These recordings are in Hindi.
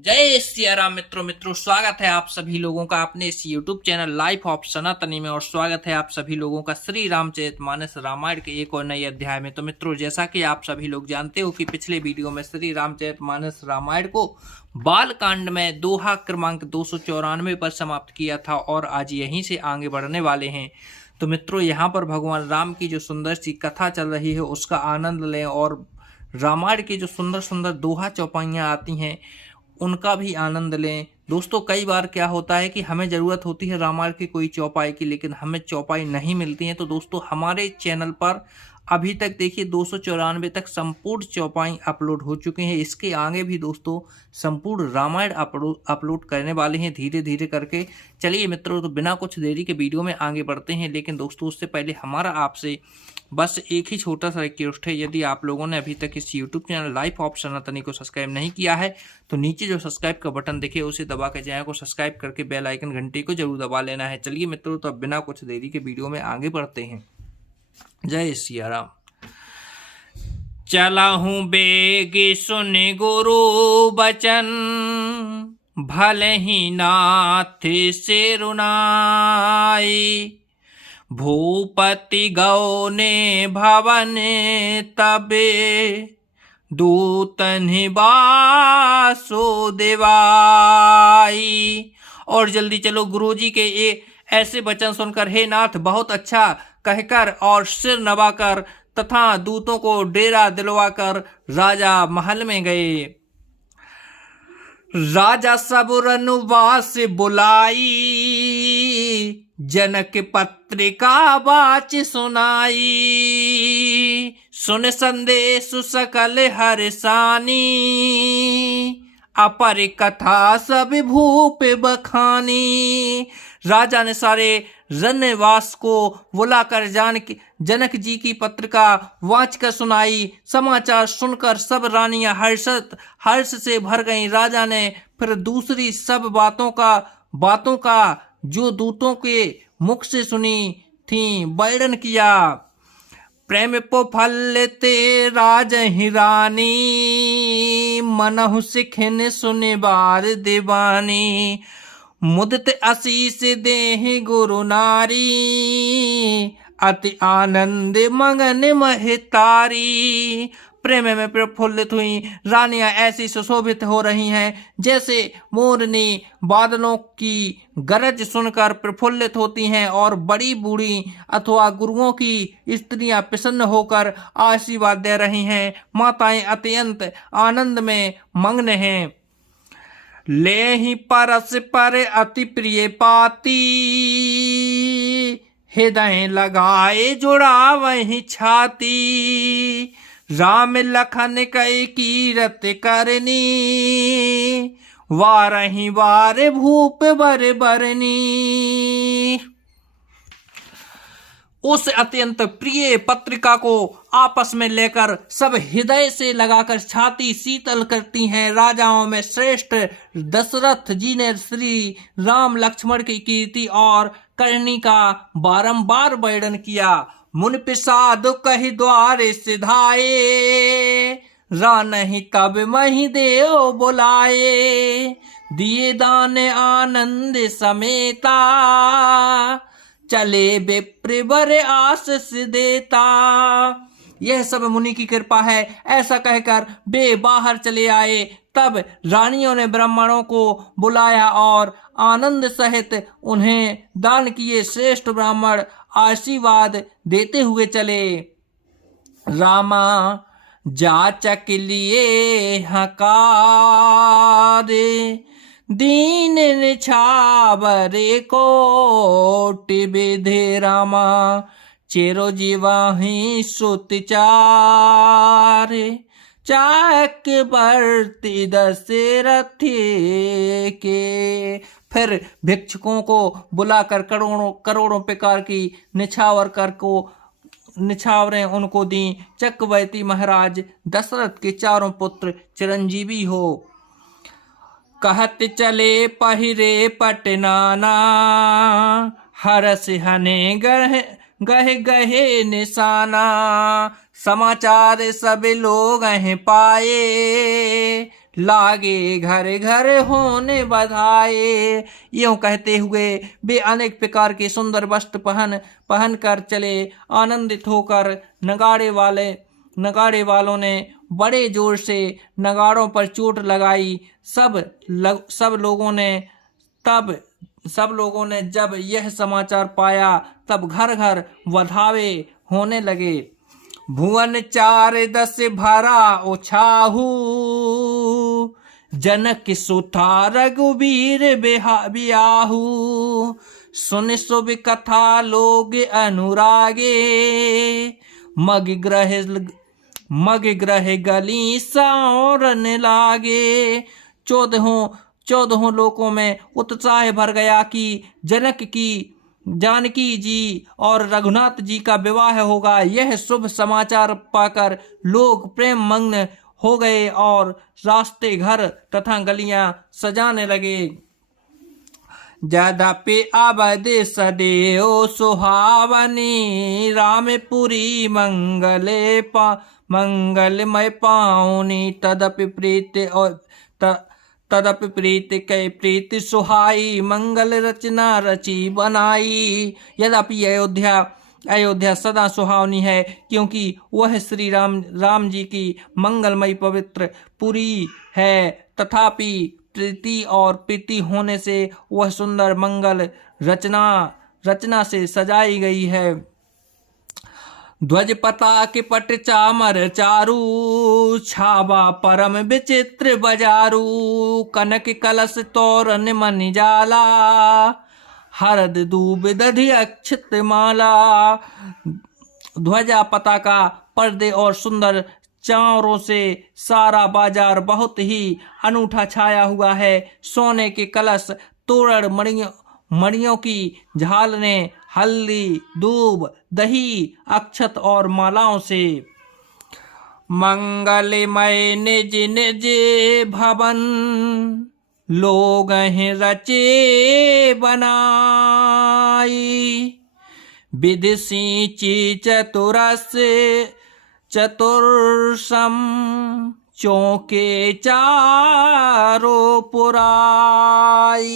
जय सिया राम। मित्रों स्वागत है आप सभी लोगों का अपने इस YouTube चैनल लाइफ ऑफ सनातनी में। और स्वागत है आप सभी लोगों का श्री रामचरितमानस रामायण के एक और नए अध्याय में। तो मित्रों, जैसा कि आप सभी लोग जानते हो कि पिछले वीडियो में श्री रामचरितमानस रामायण को बाल कांड में दोहा क्रमांक 294 पर समाप्त किया था और आज यहीं से आगे बढ़ने वाले हैं। तो मित्रों, यहाँ पर भगवान राम की जो सुंदर सी कथा चल रही है उसका आनंद लें और रामायण की जो सुंदर सुंदर दोहा चौपाइयाँ आती हैं उनका भी आनंद लें। दोस्तों, कई बार क्या होता है कि हमें ज़रूरत होती है रामायण की कोई चौपाई की, लेकिन हमें चौपाई नहीं मिलती है। तो दोस्तों, हमारे चैनल पर अभी तक देखिए 294 तक संपूर्ण चौपाई अपलोड हो चुके हैं। इसके आगे भी दोस्तों संपूर्ण रामायण अपलोड करने वाले हैं धीरे धीरे करके। चलिए मित्रों, तो बिना कुछ देरी के वीडियो में आगे बढ़ते हैं। लेकिन दोस्तों, उससे पहले हमारा आपसे बस एक ही छोटा सा रिक्वेस्ट है, यदि आप लोगों ने अभी तक इस यूट्यूब चैनल लाइफ ऑफ सनातनी को सब्सक्राइब नहीं किया है तो नीचे जो सब्सक्राइब का बटन दिखे उसे दबा के चैनल को सब्सक्राइब करके बेल आइकन घंटी को जरूर दबा लेना है। चलिए मित्रों, तो अब बिना कुछ देरी के वीडियो में आगे बढ़ते हैं। जय सिया राम। चला हूँ बेग सुन गुरु बचन, भले ही नाथ से रुनाई। भूपति गौ ने भवन तबे, दूतन बासो देवाई। और जल्दी चलो गुरुजी के ये ऐसे वचन सुनकर हे नाथ बहुत अच्छा कहकर और सिर नवाकर तथा दूतों को डेरा दिलवाकर राजा महल में गए। राजा सबुरनुवास बुलाई, जनक पत्रिका वाच सुनाई। सुन संदेश सकल हर्षानी, अपर कथा सब भूप बखानी। राजा ने सारे रन्यवास को बुलाकर जनक जी की पत्रिका वाच कर सुनाई। समाचार सुनकर सब रानियां हर्ष से भर गईं। राजा ने फिर दूसरी सब बातों का जो दूतों के मुख से सुनी थी वर्णन किया। प्रेम प्रफुल्लिते राज हिरानी, मनहु सिखन सुने बार दीवानी। मुदित आशीष देह गुरु नारी, अति आनंद मगन महतारी। प्रेम में प्रफुल्लित हुई रानियां ऐसी सुशोभित हो रही हैं जैसे मोरनी बादलों की गरज सुनकर प्रफुल्लित होती हैं, और बड़ी बूढ़ी अथवा गुरुओं की स्त्रियां प्रसन्न होकर आशीर्वाद दे रही हैं। माताएं अत्यंत आनंद में मग्न हैं। ले ही परस पर अति प्रिय पाती, हृदय लगाए जुड़ा वही छाती। राम लखन कई कीरत करनी, वारही वार भूप बर बरनी। उस अत्यंत प्रिय पत्रिका को आपस में लेकर सब हृदय से लगाकर छाती शीतल करती हैं। राजाओं में श्रेष्ठ दशरथ जी ने श्री राम लक्ष्मण की कीर्ति और करनी का बारंबार वर्णन किया। मुन प्रसाद कहि द्वारे सिधाए, रानहि तब मही देव बुलाए। दिए दान आनंद समेता, चले विप्रवर आशीष देता। यह सब मुनि की कृपा है, ऐसा कहकर वे बाहर चले आए। तब रानियों ने ब्राह्मणों को बुलाया और आनंद सहित उन्हें दान किए। श्रेष्ठ ब्राह्मण आशीर्वाद देते हुए चले। रामा जाचक लिए हकारे, दीन निछावरे कोटि विधि। रामा चेरो जीवाही सुतचार, चाक बरती दशरथ के। फिर भिक्षुकों को बुलाकर करोड़ों प्रकार की निछावरें उनको दी। चक्रवर्ती महाराज दशरथ के चारों पुत्र चिरंजीवी हो। कहत चले पहिरे पटनाना, हरस हने गहे गहे निशाना। समाचार सब लोग पाए, लागे घर घर होने बधाए। यूं कहते हुए वे अनेक प्रकार के सुंदर वस्त्र पहन कर चले। आनंदित होकर नगाड़े वालों ने बड़े जोर से नगाड़ों पर चोट लगाई। सब लोगों ने जब यह समाचार पाया तब घर घर वधावे होने लगे। भुवन 4 भरा उछाहू, जनक सुता रघुबीर बियाहू। सुन शुभ कथा लोग अनुरागे, मग ग्रह गली सारन लागे। चौदहों लोकों में उत्साह भर गया कि जानकी जी और रघुनाथ जी का विवाह होगा। यह शुभ समाचार पाकर लोग प्रेम मग्न हो गए और रास्ते, घर तथा गलियां सजाने लगे। यद्यपि अवध सदैव सुहावनी, रामपुरी मंगलमय पाऊनी। तदपि प्रीति सुहाई, मंगल रचना रची बनाई। यद्यपि अयोध्या सदा सुहावनी है, क्योंकि वह श्री राम जी की मंगलमयी पवित्र पुरी है। तथापि प्रीति होने से वह सुंदर मंगल रचना से सजाई गई है। ध्वज पताक पट चामर चारू, छावा परम विचित्र बजारू। कनक कलश तोरण मनि जाला, हरद दूब दधि अक्षत माला। ध्वजा पताका पर्दे और सुंदर चावरों से सारा बाजार बहुत ही अनूठा छाया हुआ है। सोने के कलश, तोरण, मणियों की झालरें, हल्दी, दूब, दही, अक्षत और मालाओं से मंगलमय निज निज भवन, लोग रचे बनाई। विधि सिंची चतुर्सम, चौके चारों पुराई।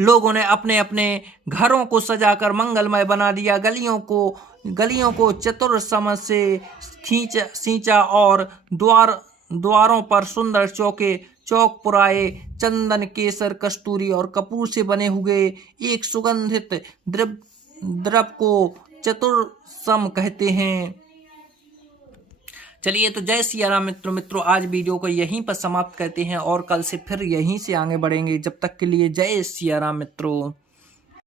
लोगों ने अपने अपने घरों को सजाकर मंगलमय बना दिया। गलियों को चतुर्सम से सींचा और द्वारों पर सुंदर चौक पुराए। चंदन, केसर, कस्तूरी और कपूर से बने हुए एक सुगंधित द्रव्य को चतुर्सम कहते हैं। चलिए, तो जय सिया राम मित्रों, आज वीडियो को यहीं पर समाप्त करते हैं और कल से फिर यहीं से आगे बढ़ेंगे। जब तक के लिए जय सिया राम मित्रों।